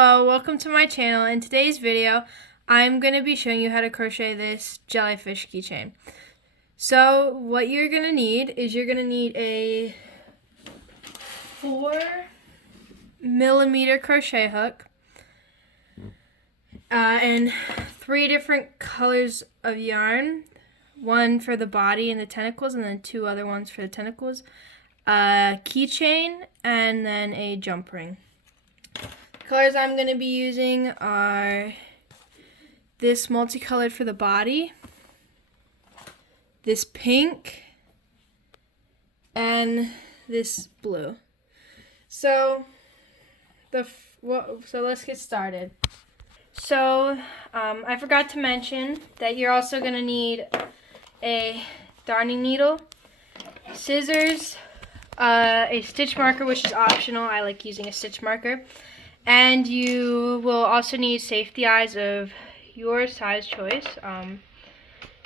Hello, welcome to my channel. In today's video, I'm going to be showing you how to crochet this jellyfish keychain. So what you're going to need is you're going to need a 4mm crochet hook and 3 different colors of yarn. One for the body and the tentacles, and then 2 other ones for the tentacles. A keychain, and then a jump ring. Colors I'm going to be using are this multicolored for the body, this pink, and this blue. So let's get started. So I forgot to mention that you're also going to need a darning needle, scissors, a stitch marker, which is optional. I like using a stitch marker. And you will also need safety eyes of your size choice.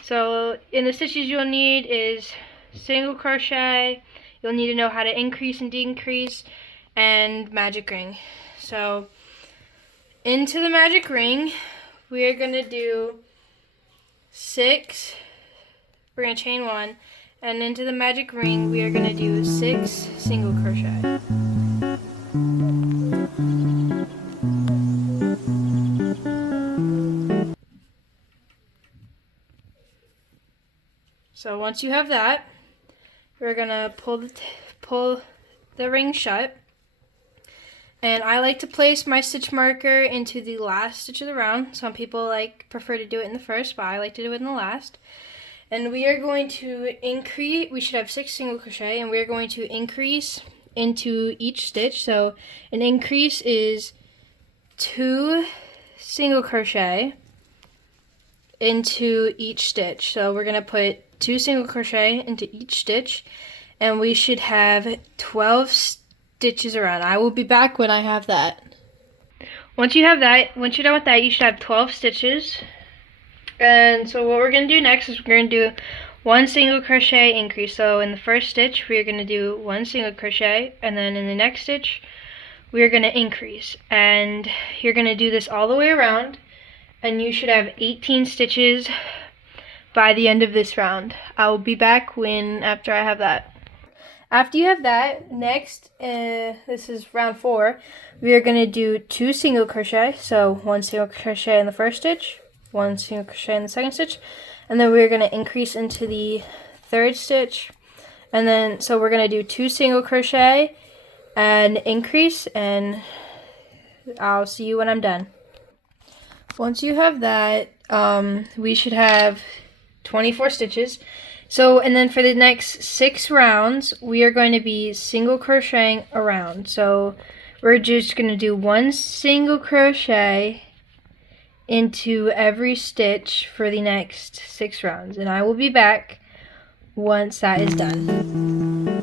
So in the stitches you'll need is single crochet, you'll need to know how to increase and decrease, and magic ring. So into the magic ring, we are going to do 6, we're going to chain 1, and into the magic ring we are going to do 6 single crochet. So once you have that, we're gonna pull the ring shut, and I like to place my stitch marker into the last stitch of the round. Some people prefer to do it in the first, but I like to do it in the last. And we are going to increase. We should have 6 single crochet, and we are going to increase into each stitch. So an increase is 2 single crochet into each stitch. So we're gonna put 2 single crochet into each stitch, and we should have 12 stitches around. I will be back when I have that. Once you're done with that, you should have 12 stitches. And so what we're going to do next is we're going to do 1 single crochet increase. So in the first stitch, we're going to do 1 single crochet, and then in the next stitch, we're going to increase. And you're going to do this all the way around, and you should have 18 stitches by the end of this round. I will be back after I have that. After you have that, next, this is round 4, we are going to do 2 single crochet. So 1 single crochet in the first stitch, 1 single crochet in the second stitch, and then we're going to increase into the third stitch. And then, so we're going to do 2 single crochet and increase, and I'll see you when I'm done. Once you have that, we should have 24 stitches. So, and then for the next 6 rounds, we are going to be single crocheting around. So we're just going to do 1 single crochet into every stitch for the next 6 rounds. And I will be back once that is done.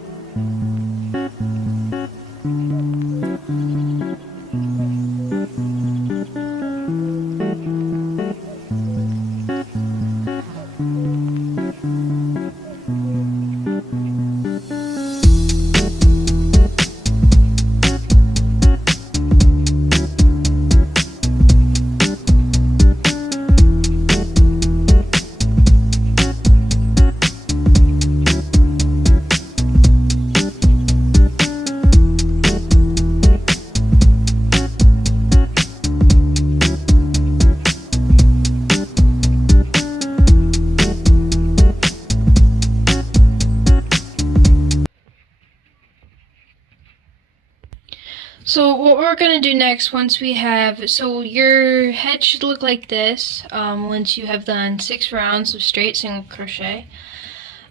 So what we're going to do next, once we have, so your head should look like this once you have done 6 rounds of straight single crochet.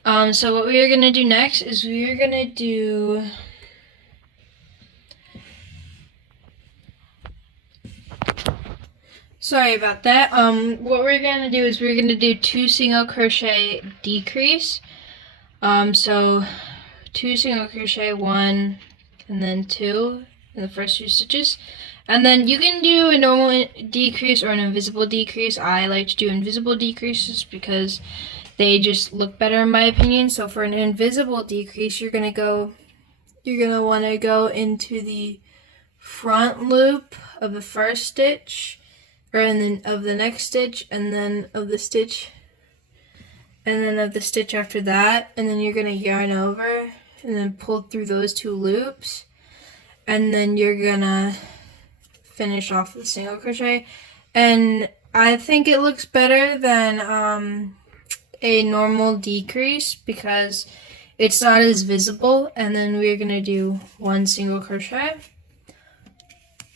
So what we are going to do next is we are going to do sorry about that. What we're going to do is we're going to do 2 single crochet decrease. So 2 single crochet, 1 and then 2 in the first 2 stitches, and then you can do a normal decrease or an invisible decrease. I like to do invisible decreases because they just look better in my opinion. So for an invisible decrease, you're gonna want to go into the front loop of the first stitch, or and then of the next stitch, and then of the stitch, and then of the stitch after that, and then you're gonna yarn over and then pull through those 2 loops, and then you're gonna finish off with single crochet. And I think it looks better than a normal decrease because it's not as visible. And then we're gonna do 1 single crochet,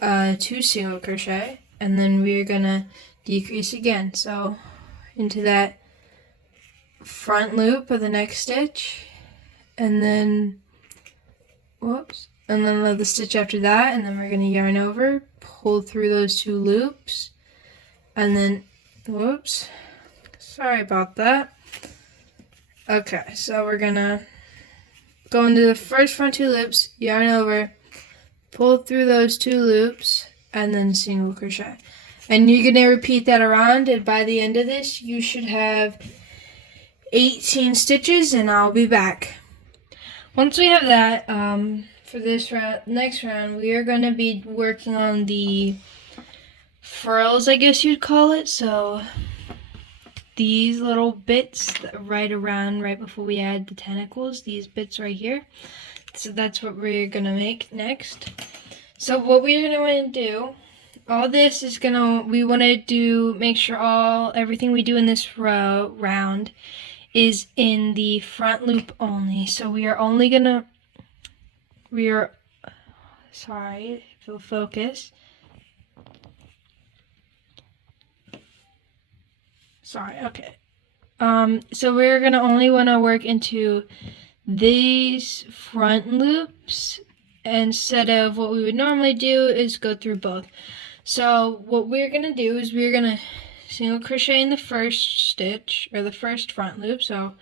2 single crochet, and then we're gonna decrease again. So into that front loop of the next stitch, and then and then another stitch after that, and then we're gonna yarn over, pull through those 2 loops, and then sorry about that. Okay, so we're gonna go into the first front 2 loops, yarn over, pull through those 2 loops, and then single crochet. And you're gonna repeat that around, and by the end of this you should have 18 stitches, and I'll be back. Once we have that, for this next round, we are going to be working on the frills, I guess you'd call it. So these little bits right before we add the tentacles, these bits right here. So that's what we're going to make next. So what we're going to want to do, all this is we want to make sure everything we do in this round is in the front loop only. So sorry, if you'll focus. Sorry, okay. So we're gonna only want to work into these front loops instead of what we would normally do is go through both. So what we're gonna do is we're gonna single crochet in the first stitch, or the first front loop. So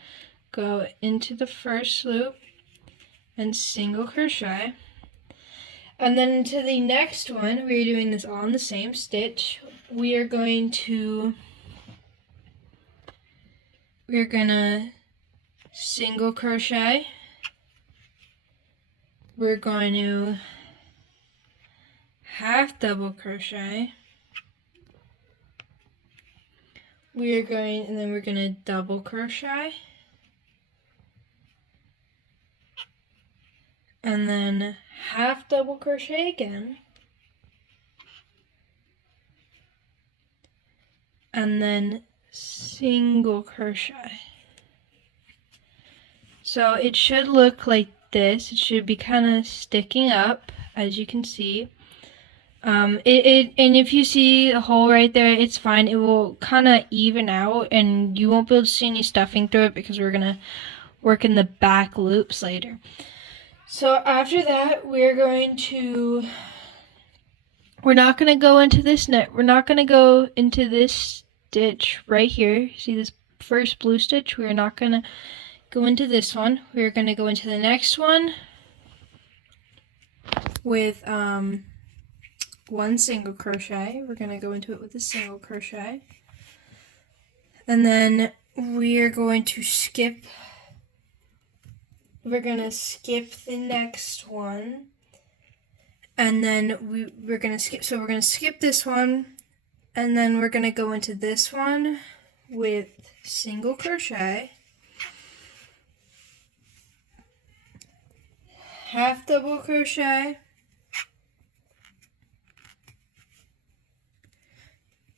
go into the first loop and single crochet, and then into the next one, we're doing this all in the same stitch. We're gonna single crochet, we're going to half double crochet, and then we're gonna double crochet, and then half double crochet again, and then single crochet. So it should look like this. It should be kind of sticking up, as you can see. And if you see a hole right there, it's fine. It will kind of even out, and you won't be able to see any stuffing through it because we're gonna work in the back loops later. So after that, we're not gonna go into this net. We're not gonna go into this stitch right here. See this first blue stitch? We're not gonna go into this one. We're gonna go into the next one with 1 single crochet. We're gonna go into it with a single crochet, and then we're going to skip. We're gonna skip the next one, and then we're gonna skip. So we're gonna skip this one, and then we're gonna go into this one with single crochet, half double crochet,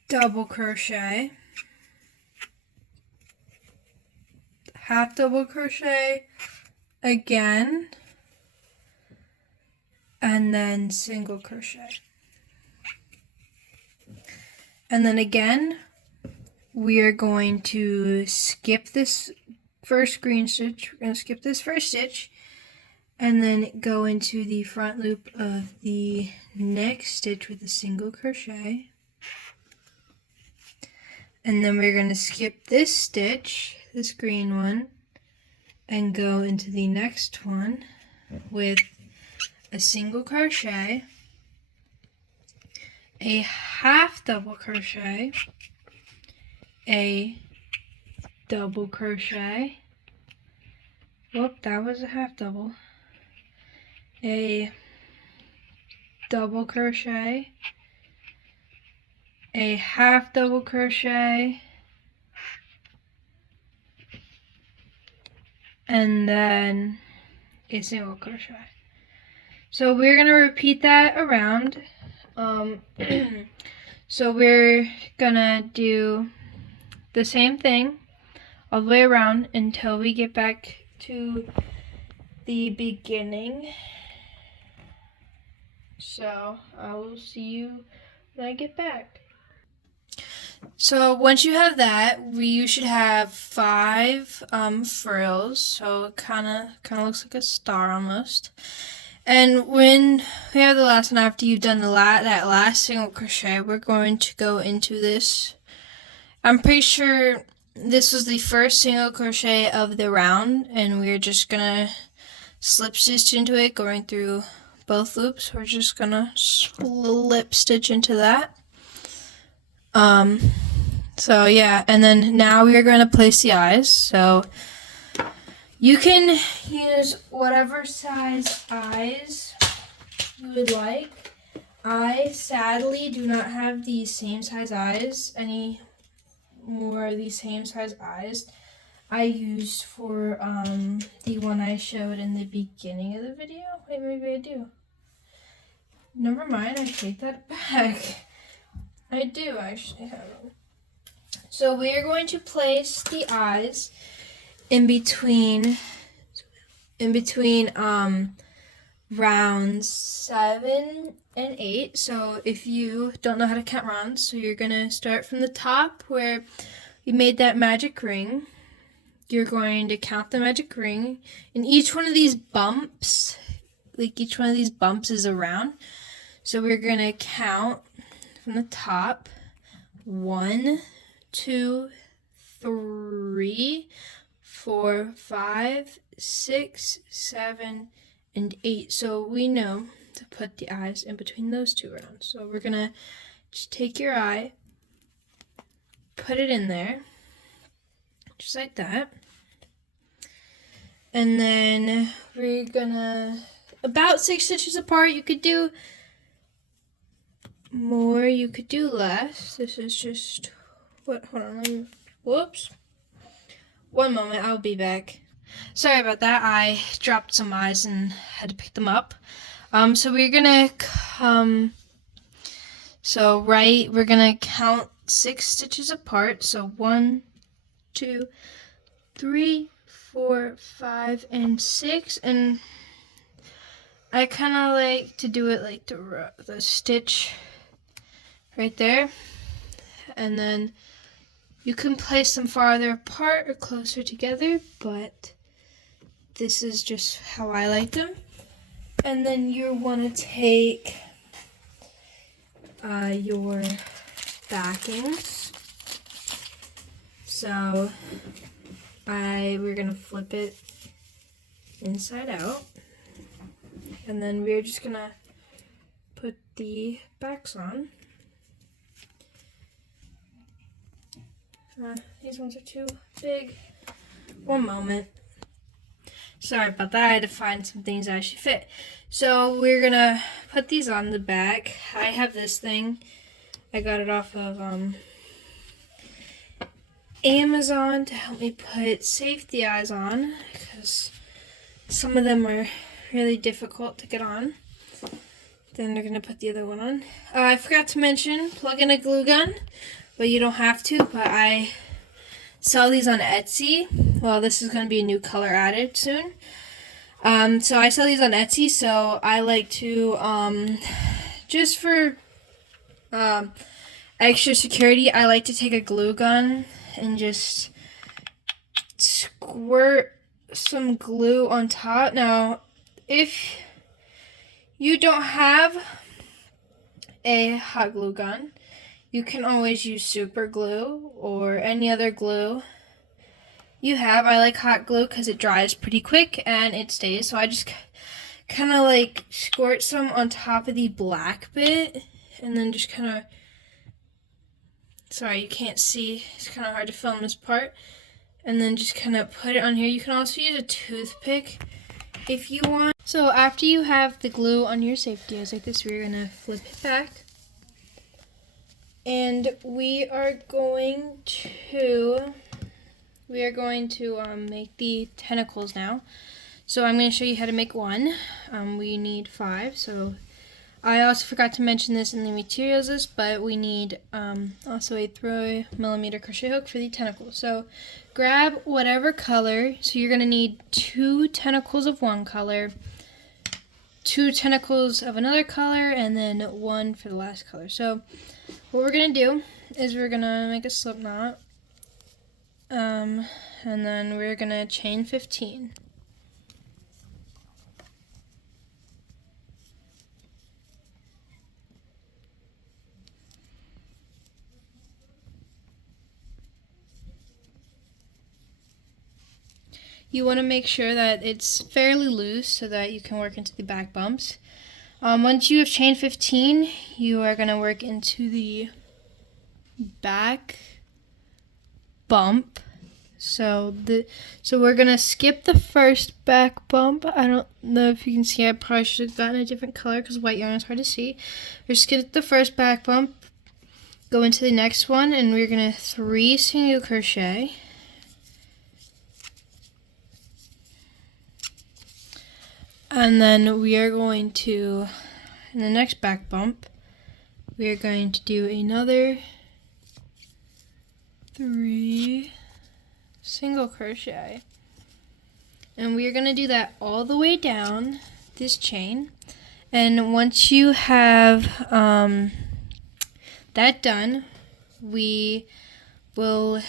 double crochet, half double crochet again, and then single crochet. And then again, we are going to skip this first green stitch. We're going to skip this first stitch, and then go into the front loop of the next stitch with a single crochet. And then we're going to skip this stitch, this green one, and go into the next one with a single crochet, a half double crochet, a double crochet, whoop, that was a half double, a double crochet, a half double crochet, and then a single crochet. So we're gonna repeat that around. So we're gonna do the same thing all the way around until we get back to the beginning. So I will see you when I get back. So once you have that, you should have 5 frills. So it kind of looks like a star almost. And when we have the last one after you've done that last single crochet, we're going to go into this. I'm pretty sure this was the first single crochet of the round, and we're just gonna slip stitch into it, going through both loops. We're just gonna slip stitch into that. So yeah, and then now we are going to place the eyes. So you can use whatever size eyes you would like. I sadly do not have the same size eyes, any more of the same size eyes I used for the one I showed in the beginning of the video. Wait, maybe I do. Never mind, I take that back. I do actually have them. So we are going to place the eyes in between rounds 7 and 8. So if you don't know how to count rounds, so you're gonna start from the top where you made that magic ring. You're going to count the magic ring, and each one of these bumps, is a round. So we're gonna count from the top. 1, 2, 3, 4, 5, 6, 7, and 8. So we know to put the eyes in between those 2 rounds. So we're gonna just take your eye, put it in there, just like that. And then we're gonna, about 6 stitches apart. You could do more, you could do less. This is just, hold on, whoops. One moment, I'll be back. Sorry about that, I dropped some eyes and had to pick them up. So we're gonna we're gonna count 6 stitches apart. So 1, 2, 3, 4, 5, and 6. And I kind of like to do it like the stitch right there, and then you can place them farther apart or closer together, but this is just how I like them. And then you want to take your backings. So we're gonna flip it inside out, and then we're just gonna put the backs on. These ones are too big. One moment. Sorry about that. I had to find some things that actually fit. So we're gonna put these on the back. I have this thing. I got it off of Amazon to help me put safety eyes on, because some of them are really difficult to get on. Then they're gonna put the other one on. I forgot to mention, plug in a glue gun. But you don't have to, but I sell these on Etsy. Well, this is going to be a new color added soon. So I sell these on Etsy, so I like to, just for extra security, I like to take a glue gun and just squirt some glue on top. Now, if you don't have a hot glue gun, you can always use super glue or any other glue you have. I like hot glue because it dries pretty quick and it stays. So I just kind of like squirt some on top of the black bit, and then just kind of, sorry you can't see, it's kind of hard to film this part, and then just kind of put it on here. You can also use a toothpick if you want. So after you have the glue on your safety eyes like this, we're gonna flip it back. And we are going to make the tentacles now. So I'm going to show you how to make one. We need 5. So I also forgot to mention this in the materials list, but we need also a 3mm crochet hook for the tentacles. So grab whatever color. So you're going to need 2 tentacles of one color, 2 tentacles of another color, and then 1 for the last color. So what we're going to do is we're going to make a slip knot, and then we're going to chain 15. You want to make sure that it's fairly loose so that you can work into the back bumps. Once you have chain 15, you are going to work into the back bump. So we're going to skip the first back bump. I don't know if you can see. I probably should have gotten a different color because white yarn is hard to see. We're skip the first back bump, go into the next one, and we're going to 3 single crochet. And then we are going to, in the next back bump, we are going to do another 3 single crochet. And we are going to do that all the way down this chain. And once you have that done, we will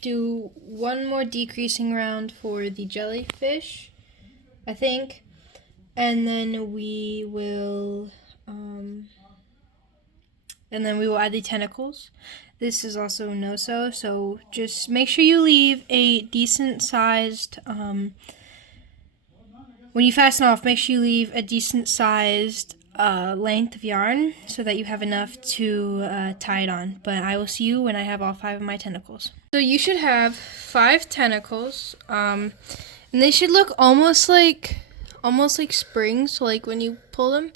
do one more decreasing round for the jellyfish, I think. And then we will add the tentacles. This is also no-sew, so just make sure you leave a decent sized, when you fasten off, make sure you leave a decent sized length of yarn so that you have enough to tie it on. But I will see you when I have all 5 of my tentacles. So you should have 5 tentacles, and they should look almost like springs. So like when you pull them,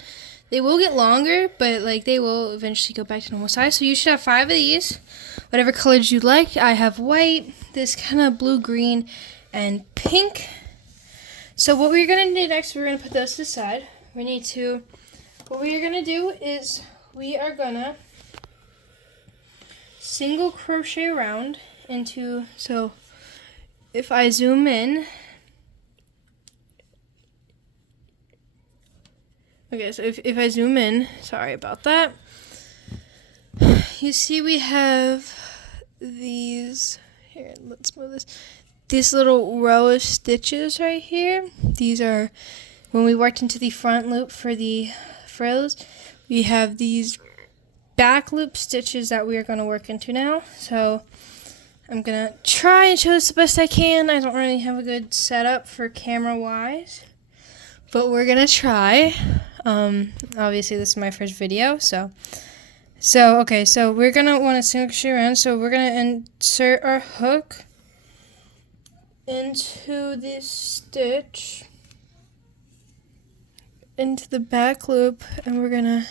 they will get longer, but like they will eventually go back to normal size. So you should have 5 of these, whatever colors you like. I have white, this kind of blue, green, and pink. So what we're gonna do next, we're gonna put those to the side. What we are gonna do is we are gonna single crochet around into, so if I zoom in, okay, so if I zoom in, sorry about that, you see we have these, here, let's move this, this little row of stitches right here. These are, when we worked into the front loop for the frills, we have these back loop stitches that we are going to work into now. So I'm going to try and show this the best I can. I don't really have a good setup for camera-wise, but we're going to try. Obviously this is my first video, so okay, so we're gonna want to single crochet around. So we're gonna insert our hook into this stitch, into the back loop, and we're gonna,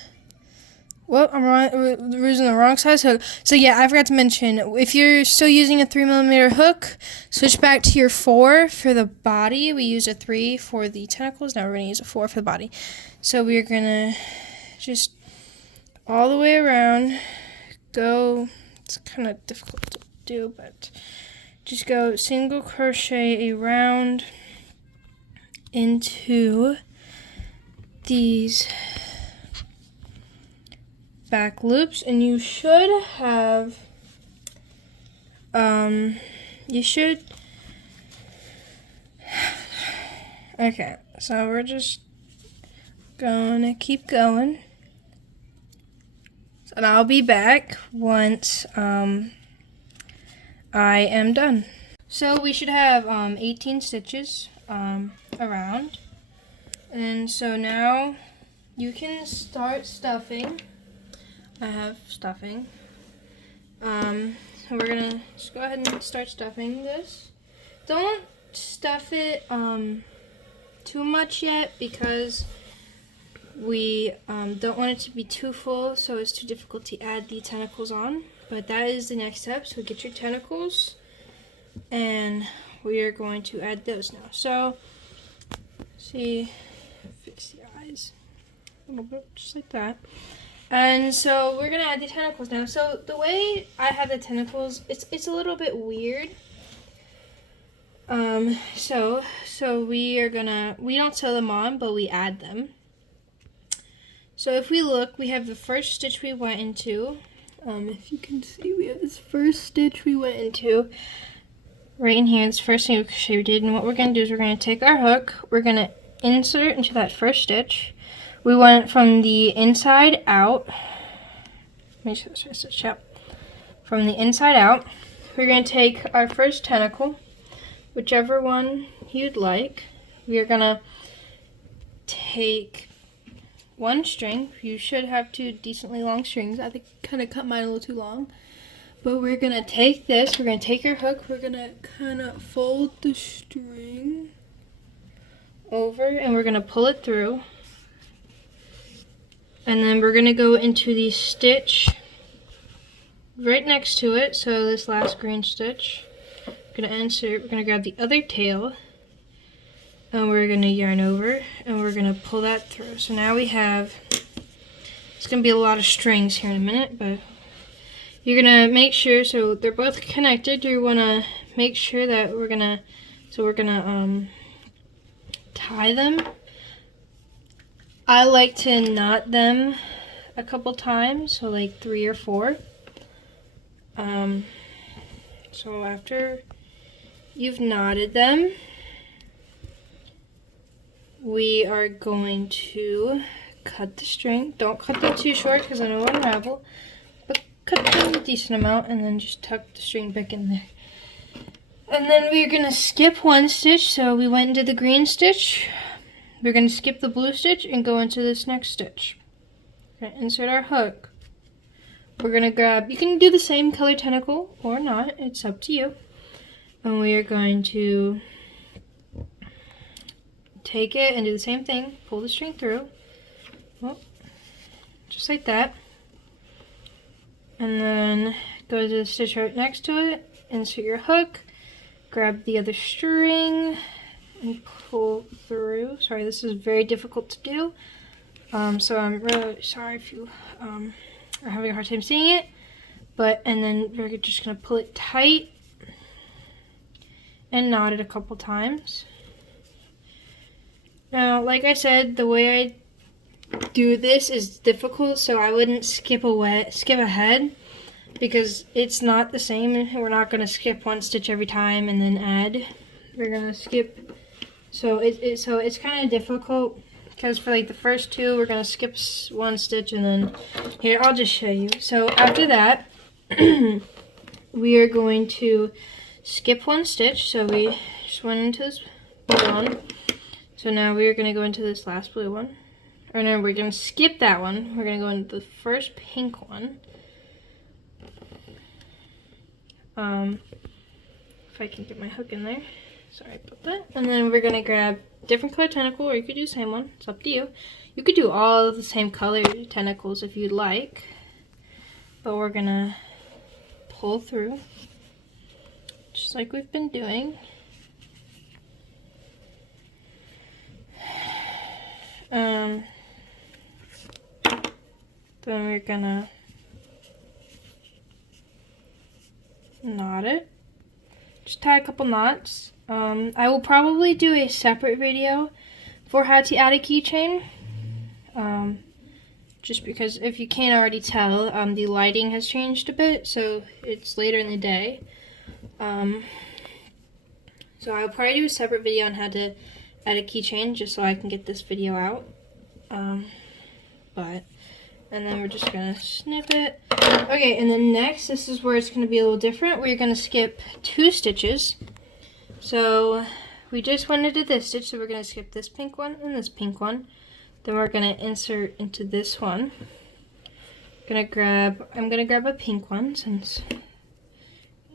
well, we're using the wrong size hook. So yeah, I forgot to mention, if you're still using a 3mm hook, switch back to your 4 for the body. We used a 3 for the tentacles, now we're going to use a 4 for the body. So we're going to just all the way around go, it's kind of difficult to do, but just go single crochet around into these back loops, and you should have okay, so we're just gonna keep going, and I'll be back once I am done. So we should have 18 stitches around, and so now you can start stuffing. I have stuffing. So we're gonna just go ahead and start stuffing this. Don't stuff it too much yet because we don't want it to be too full, so it's too difficult to add the tentacles on. But that is the next step. So get your tentacles, and we are going to add those now. So, see, fix the eyes a little bit, just like that. And so we're gonna add the tentacles now. So the way I have the tentacles, it's a little bit weird. So we don't sew them on, but we add them. So if we look, we have the first stitch we went into. If you can see, we have this first stitch we went into right in here. It's the first single crochet we did. And what we're going to do is we're going to take our hook. We're going to insert into that first stitch. We went from the inside out. Make sure this first stitch out. From the inside out, we're going to take our first tentacle, whichever one you'd like. We are going to take one string. You should have two decently long strings. I think I kind of cut mine a little too long. But we're going to take this, we're going to take our hook, we're going to kind of fold the string over, and we're going to pull it through. And then we're going to go into the stitch right next to it, so this last green stitch. We're going to insert, we're going to grab the other tail, and we're going to yarn over, and we're going to pull that through. So now we have, it's going to be a lot of strings here in a minute, but you're going to make sure, so they're both connected, you want to make sure that we're going to tie them. I like to knot them a couple times, so like 3 or 4. So after you've knotted them, we are going to cut the string. Don't cut them too short because I know it'll unravel, but cut them a decent amount and then just tuck the string back in there. And then we're going to skip one stitch, so we went into the green stitch. We're going to skip the blue stitch and go into this next stitch. We're going to insert our hook. We're going to grab, you can do the same color tentacle or not, it's up to you. And we are going to take it and do the same thing, pull the string through, well, just like that. And then go to the stitch right next to it, insert your hook, grab the other string, and pull through. Sorry, this is very difficult to do. So I'm really sorry if you are having a hard time seeing it. And then we're just gonna pull it tight and knot it a couple times. Now, like I said, the way I do this is difficult, so I wouldn't skip ahead because it's not the same. We're not gonna skip one stitch every time and then add. We're gonna skip. So it's kind of difficult because for like the first two, we're gonna skip one stitch and then here I'll just show you. So after that, we are going to skip one stitch. So we just went into this blue one. So now we are going to go into this last blue one. Or no, we're going to skip that one. We're going to go into the first pink one. If I can get my hook in there. Sorry about that. And then we're going to grab different color tentacle, or you could do the same one. It's up to you. You could do all of the same color tentacles if you'd like. But we're going to pull through, just like we've been doing. Then we're gonna knot it. Just tie a couple knots. I will probably do a separate video for how to add a keychain. Just because if you can't already tell, the lighting has changed a bit, so it's later in the day. So I'll probably do a separate video on how to add a keychain just so I can get this video out. And then we're just gonna snip it. Okay, and then next, this is where it's gonna be a little different. We're gonna skip 2 stitches. So we just went into this stitch, so we're gonna skip this pink one and this pink one. Then we're gonna insert into this one. I'm gonna grab a pink one since,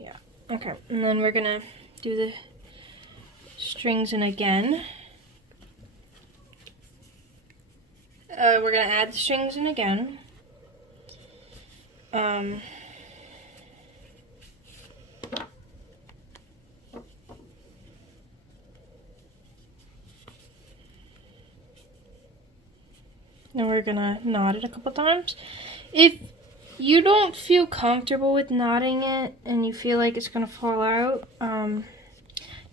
yeah, okay. And then we're gonna do the strings in again. we're gonna add the strings in again. And we're gonna knot it a couple times. If you don't feel comfortable with knotting it and you feel like it's gonna fall out,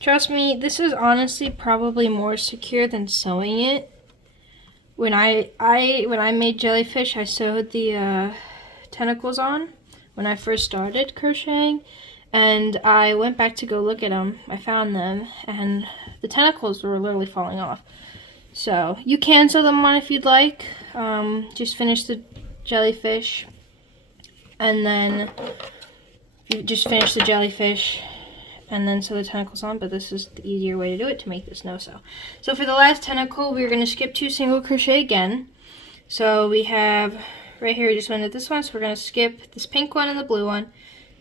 trust me, this is honestly probably more secure than sewing it. When I made jellyfish, I sewed the tentacles on when I first started crocheting, and I went back to go look at them. I found them, and the tentacles were literally falling off. So you can sew them on if you'd like. Just finish the jellyfish, and then you just finish the jellyfish and then sew the tentacles on, but this is the easier way to do it to make this no sew. So for the last tentacle, we're going to skip 2 single crochet again. So we have right here, we just went into this one, so we're going to skip this pink one and the blue one,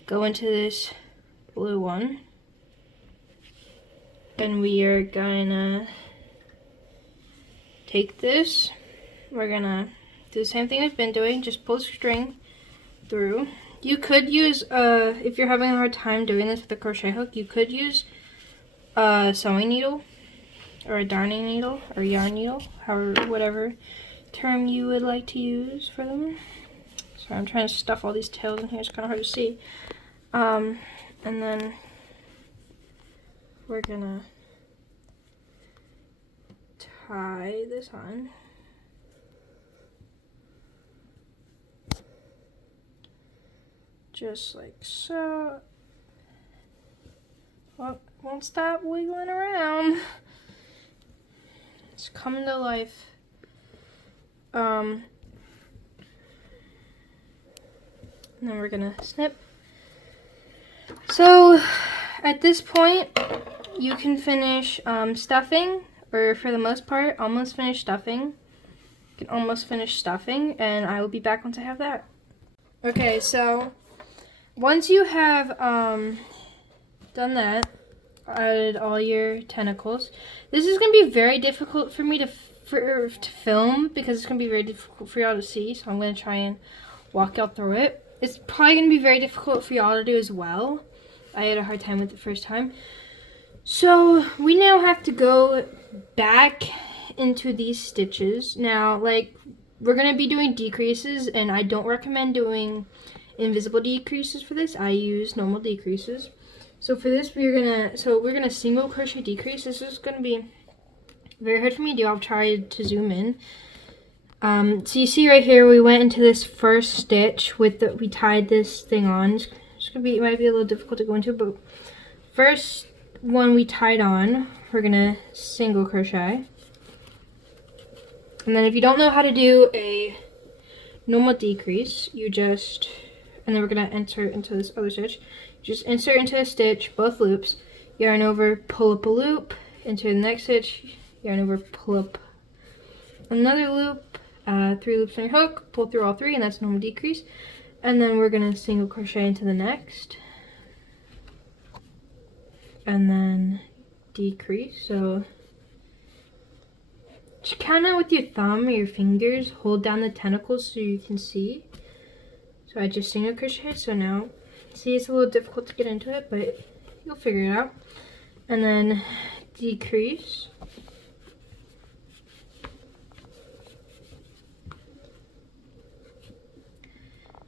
go into this blue one, and we are gonna take this, we're gonna do the same thing we've been doing, just pull the string through. You could use, if you're having a hard time doing this with a crochet hook, you could use a sewing needle, or a darning needle, or yarn needle, however, whatever term you would like to use for them. So I'm trying to stuff all these tails in here, it's kind of hard to see. And then we're gonna tie this on. Just like so. Well, won't stop wiggling around. It's coming to life. And then we're gonna snip. So at this point, you can finish stuffing, or for the most part, almost finish stuffing. You can almost finish stuffing, and I will be back once I have that. Okay, so once you have done that, added all your tentacles, this is going to be very difficult for me to film because it's going to be very difficult for y'all to see, so I'm going to try and walk y'all through it. It's probably going to be very difficult for y'all to do as well. I had a hard time with it the first time. So we now have to go back into these stitches. Now, like, we're going to be doing decreases, and I don't recommend doing invisible decreases for this. I use normal decreases. So for this, we're gonna single crochet decrease. This is gonna be very hard for me to do. I'll try to zoom in. So you see right here, we went into this first stitch with we tied this thing on. It might be a little difficult to go into, but first one we tied on, we're gonna single crochet. And then if you don't know how to do a normal decrease, and then we're gonna insert into this other stitch. Just insert into a stitch, both loops, yarn over, pull up a loop, into the next stitch, yarn over, pull up another loop, 3 loops on your hook, pull through all 3, and that's normal decrease. And then we're gonna single crochet into the next, and then decrease. So just kind of with your thumb or your fingers, hold down the tentacles so you can see. So I just single crochet, so now, see, it's a little difficult to get into it, but you'll figure it out. And then decrease.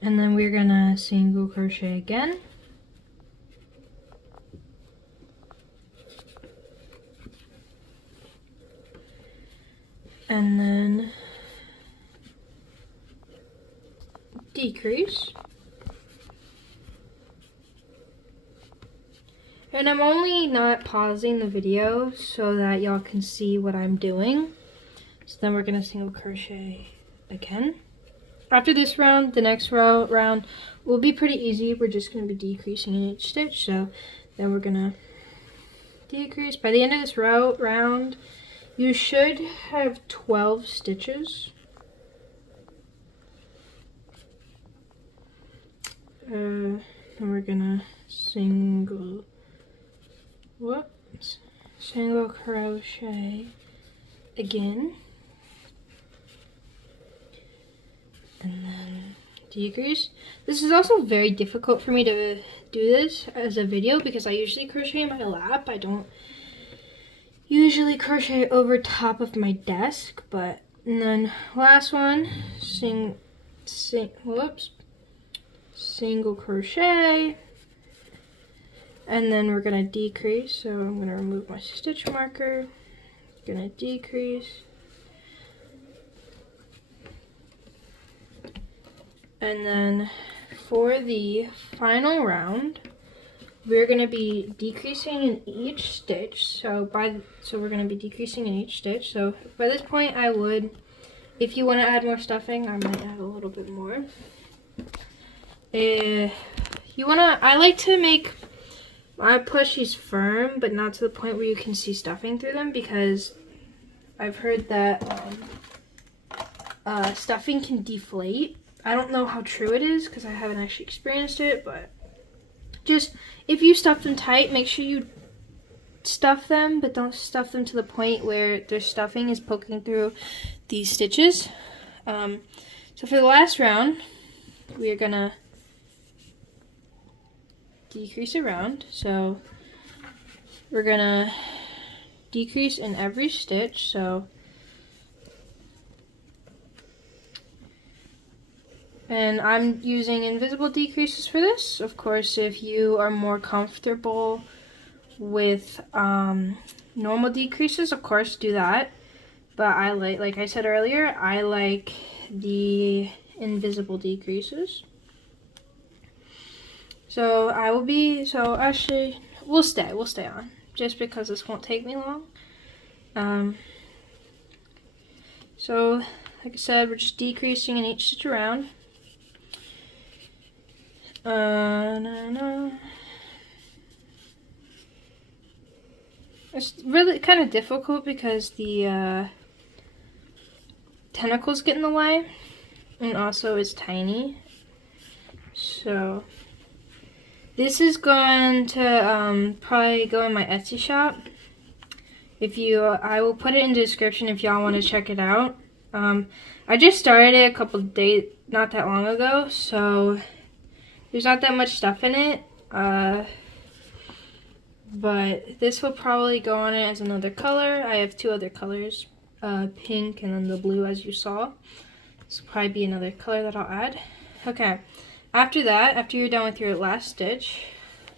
And then we're gonna single crochet again. And then decrease. And I'm only not pausing the video so that y'all can see what I'm doing. So then we're gonna single crochet again. After this round, the next round will be pretty easy. We're just gonna be decreasing in each stitch. So then we're gonna decrease. By the end of this round, you should have 12 stitches. And we're gonna single crochet again. decrease. This is also very difficult for me to do this as a video because I usually crochet in my lap. I don't usually crochet over top of my desk, but and then last one, single crochet, and then we're gonna decrease. So I'm gonna remove my stitch marker, gonna decrease, and then for the final round we're going to be decreasing in each stitch. So we're going to be decreasing in each stitch. So by this point I would, if you want to add more stuffing, I might add a little bit more. I like to make my plushies firm, but not to the point where you can see stuffing through them, because I've heard that stuffing can deflate. I don't know how true it is because I haven't actually experienced it, but just if you stuff them tight, make sure you stuff them, but don't stuff them to the point where their stuffing is poking through these stitches. So for the last round, we are gonna decrease around. So we're gonna decrease in every stitch. So and I'm using invisible decreases for this. Of course, if you are more comfortable with normal decreases, of course do that. But I like I said earlier, I like the invisible decreases. So actually we'll stay on, just because this won't take me long. So like I said, we're just decreasing in each stitch around. It's really kind of difficult because the tentacles get in the way, and also it's tiny. So this is going to probably go in my Etsy shop. I will put it in the description if y'all want to check it out. I just started it a couple of days, not that long ago, so there's not that much stuff in it. But this will probably go on it as another color. I have two other colors, pink and then the blue, as you saw. This will probably be another color that I'll add. Okay, after you're done with your last stitch,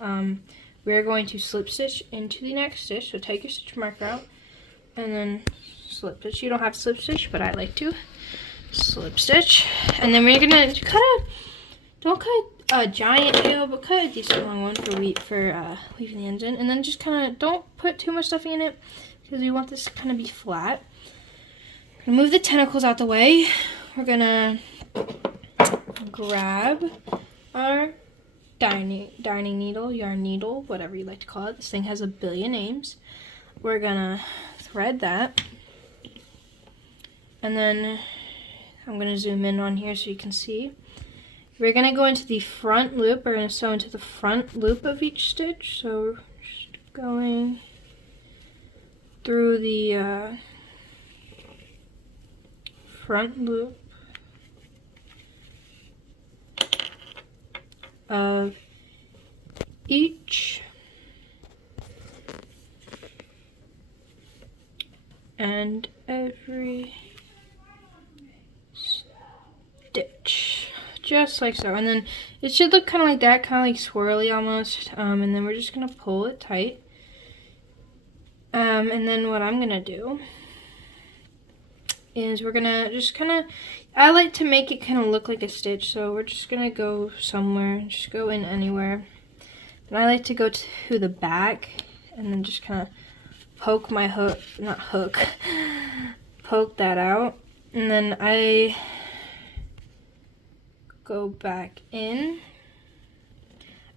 we're going to slip stitch into the next stitch. So take your stitch marker out and then slip stitch. You don't have to slip stitch, but I like to. Slip stitch, and then we're gonna don't cut a giant tail, but cut a decent long one for leaving the ends in, and then just kind of don't put too much stuffing in it because we want this to kind of be flat. Move the tentacles out the way. We're gonna grab our darning needle, yarn needle, whatever you like to call it. This thing has a billion names. We're gonna thread that, and then I'm gonna zoom in on here so you can see. We're gonna go into the front loop. We're gonna sew into the front loop of each stitch. So we're just going through the front loop of each and every stitch, just like so. And then it should look kind of like that, kind of like swirly almost. And then we're just gonna pull it tight. And then what I'm gonna do is we're gonna just kind of, I like to make it kind of look like a stitch, so we're just gonna go somewhere, just go in anywhere. And I like to go to the back and then just kind of poke my poke that out, and then I go back in.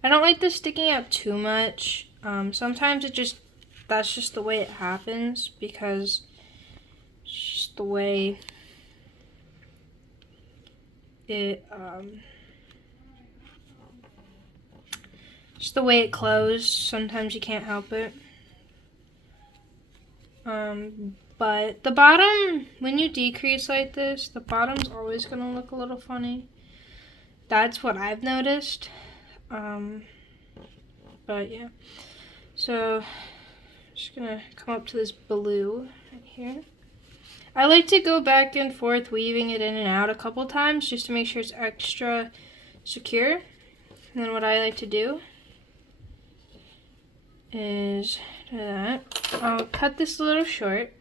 I don't like this sticking out too much. Sometimes that's just the way it happens, because it's just the way it just the way it closed. Sometimes you can't help it. But the bottom, when you decrease like this, the bottom's always gonna look a little funny. That's what I've noticed. But yeah. So, just gonna come up to this blue right here. I like to go back and forth, weaving it in and out a couple times just to make sure it's extra secure. And then what I like to do is do that. I'll cut this a little short.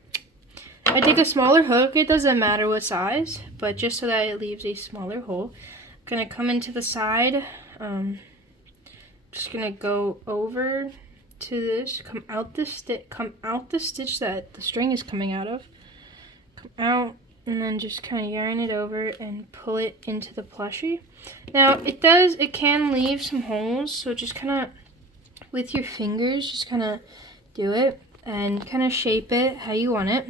I take a smaller hook. It doesn't matter what size, but just so that it leaves a smaller hole. I'm gonna come into the side. Just gonna go over to this, come out the stitch that the string is coming out of. Come out, and then just kind of yarn it over and pull it into the plushie. Now it can leave some holes, so just kind of with your fingers, just kind of do it and kind of shape it how you want it.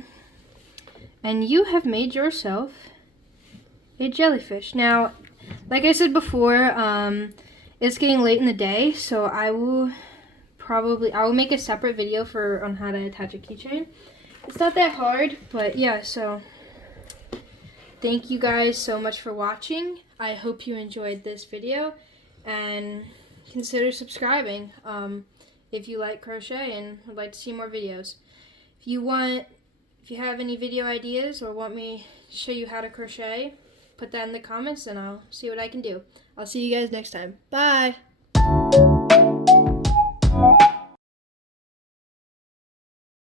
And you have made yourself a jellyfish. Now, like I said before, it's getting late in the day, so I will make a separate video on how to attach a keychain. It's not that hard, but yeah, so thank you guys so much for watching. I hope you enjoyed this video, and consider subscribing if you like crochet and would like to see more videos. If you have any video ideas or want me to show you how to crochet, put that in the comments and I'll see what I can do. I'll see you guys next time. Bye!